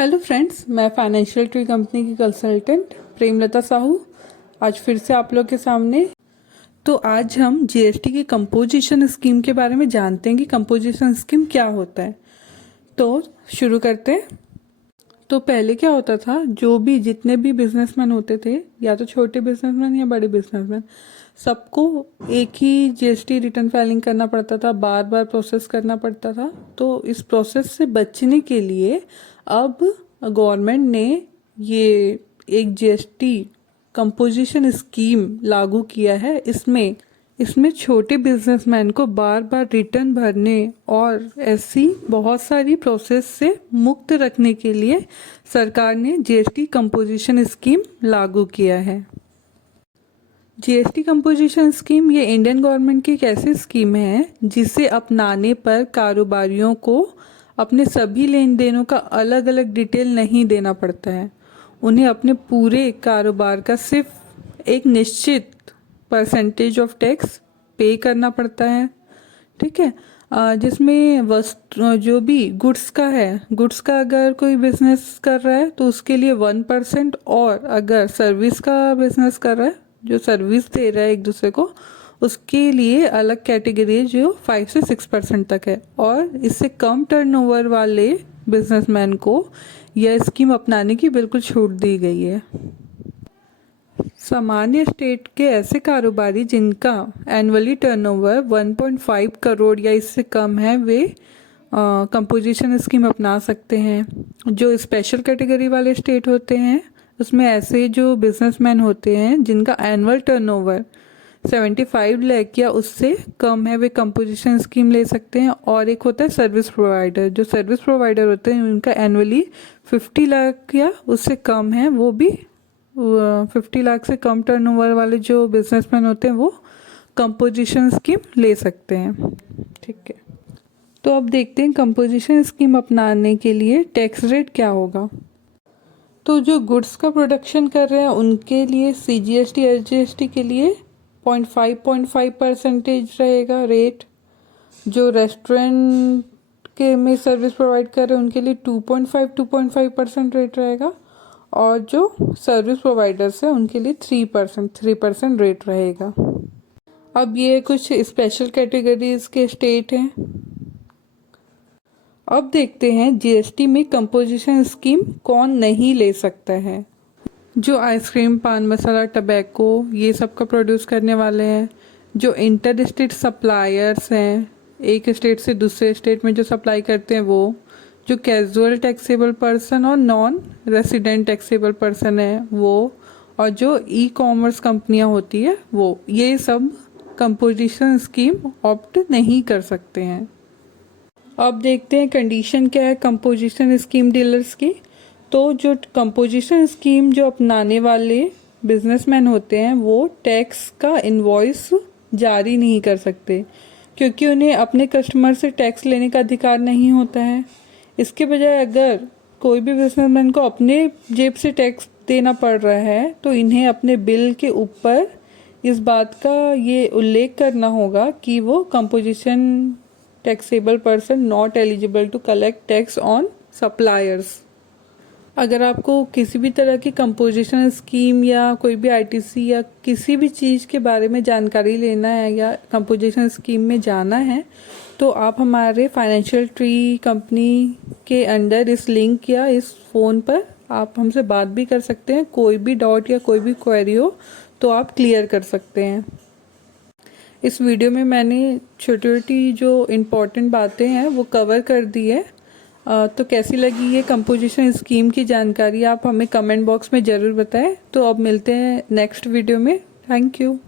Hello friends, मैं financial tree company की consultant Premlata Sahu आज फिर से आप लोग के सामने। तो आज हम जीएसटी की कंपोजिशन स्कीम के बारे में जानते हैं कि कंपोजिशन स्कीम क्या होता है। तो शुरू करते हैं। तो पहले क्या होता था, जो भी जितने भी बिजनेसमैन होते थे, या तो छोटे बिजनेसमैन या बड़े बिजनेसमैन, सबको एक ही जीएसटी रिटर्न फाइलिंग करना पड़ता था, बार बार प्रोसेस करना पड़ता था। तो इस प्रोसेस से बचने के लिए अब गवर्नमेंट ने ये एक जीएसटी कंपोजिशन स्कीम लागू किया है। इसमें छोटे बिजनेसमैन को बार बार रिटर्न भरने और ऐसी बहुत सारी प्रोसेस से मुक्त रखने के लिए सरकार ने जीएसटी कंपोजिशन स्कीम लागू किया है। जीएसटी कंपोजिशन स्कीम ये इंडियन गवर्नमेंट की एक ऐसी स्कीम है जिसे अपनाने पर कारोबारियों को अपने सभी लेन देनों का अलग अलग डिटेल नहीं देना पड़ता है। उन्हें अपने पूरे कारोबार का सिर्फ एक निश्चित परसेंटेज ऑफ टैक्स पे करना पड़ता है। ठीक है। जिसमें वस्तु जो भी गुड्स का अगर कोई बिजनेस कर रहा है तो उसके लिए 1%, और अगर सर्विस का बिजनेस कर रहा है, जो सर्विस दे रहा है एक दूसरे को, उसके लिए अलग कैटेगरी है जो 5 से 6% तक है। और इससे कम टर्नओवर वाले बिजनेसमैन को यह स्कीम अपनाने की बिल्कुल छूट दी गई है। सामान्य स्टेट के ऐसे कारोबारी जिनका एनुअली टर्नओवर 1.5 करोड़ या इससे कम है, वे कंपोजिशन स्कीम अपना सकते हैं। जो स्पेशल कैटेगरी वाले स्टेट होते हैं, उसमें ऐसे जो बिजनेसमैन होते हैं जिनका एनुअल टर्नओवर 75 लाख या उससे कम है, वे कंपोजिशन स्कीम ले सकते हैं। और एक होता है सर्विस प्रोवाइडर। जो सर्विस प्रोवाइडर होते हैं उनका एनुअली 50 लाख या उससे कम है, वो भी 50 लाख से कम टर्नओवर वाले जो बिजनेसमैन होते हैं वो कंपोजिशन स्कीम ले सकते हैं। ठीक है। तो अब देखते हैं कंपोजिशन स्कीम अपनाने के लिए टैक्स रेट क्या होगा। तो जो गुड्स का प्रोडक्शन कर रहे हैं उनके लिए सीजीएसटी एसजीएसटी के लिए 0.5% रहेगा रेट। जो रेस्टोरेंट के में सर्विस प्रोवाइड कर रहे हैं उनके लिए 2.5% रेट रहेगा। और जो सर्विस प्रोवाइडर्स है उनके लिए 3% रेट रहेगा। अब ये कुछ स्पेशल कैटेगरीज के स्टेट हैं। अब देखते हैं जीएसटी में कंपोजिशन स्कीम कौन नहीं ले सकता है। जो आइसक्रीम, पान मसाला, टबैको ये सब का प्रोड्यूस करने वाले हैं। जो इंटर स्टेट सप्लायर्स हैं, एक स्टेट से दूसरे स्टेट में जो सप्लाई करते हैं वो। जो कैजुअल टैक्सेबल पर्सन और नॉन रेसिडेंट टैक्सेबल पर्सन है वो। और जो ई कॉमर्स कंपनियां होती है वो, ये सब कंपोजिशन स्कीम ऑप्ट नहीं कर सकते हैं। अब देखते हैं कंडीशन क्या है कंपोजिशन स्कीम डीलर्स की। तो जो कंपोजिशन स्कीम जो अपनाने वाले बिजनेसमैन होते हैं वो टैक्स का इनवॉइस जारी नहीं कर सकते, क्योंकि उन्हें अपने कस्टमर से टैक्स लेने का अधिकार नहीं होता है। इसके बजाय अगर कोई भी बिजनेसमैन को अपने जेब से टैक्स देना पड़ रहा है तो इन्हें अपने बिल के ऊपर इस बात का ये उल्लेख करना होगा कि वो composition taxable person not eligible to collect tax on suppliers. अगर आपको किसी भी तरह की कंपोजिशन स्कीम या कोई भी आईटीसी या किसी भी चीज़ के बारे में जानकारी लेना है या कंपोजिशन स्कीम में जाना है, तो आप हमारे फाइनेंशियल ट्री कंपनी के अंडर इस लिंक या इस फ़ोन पर आप हमसे बात भी कर सकते हैं। कोई भी डाउट या कोई भी क्वेरी हो तो आप क्लियर कर सकते हैं। इस वीडियो में मैंने छोटी छोटी जो इम्पोर्टेंट बातें हैं वो कवर कर दी है। तो कैसी लगी ये कंपोजिशन स्कीम की जानकारी, आप हमें कमेंट बॉक्स में ज़रूर बताएं। तो अब मिलते हैं नेक्स्ट वीडियो में। Thank you.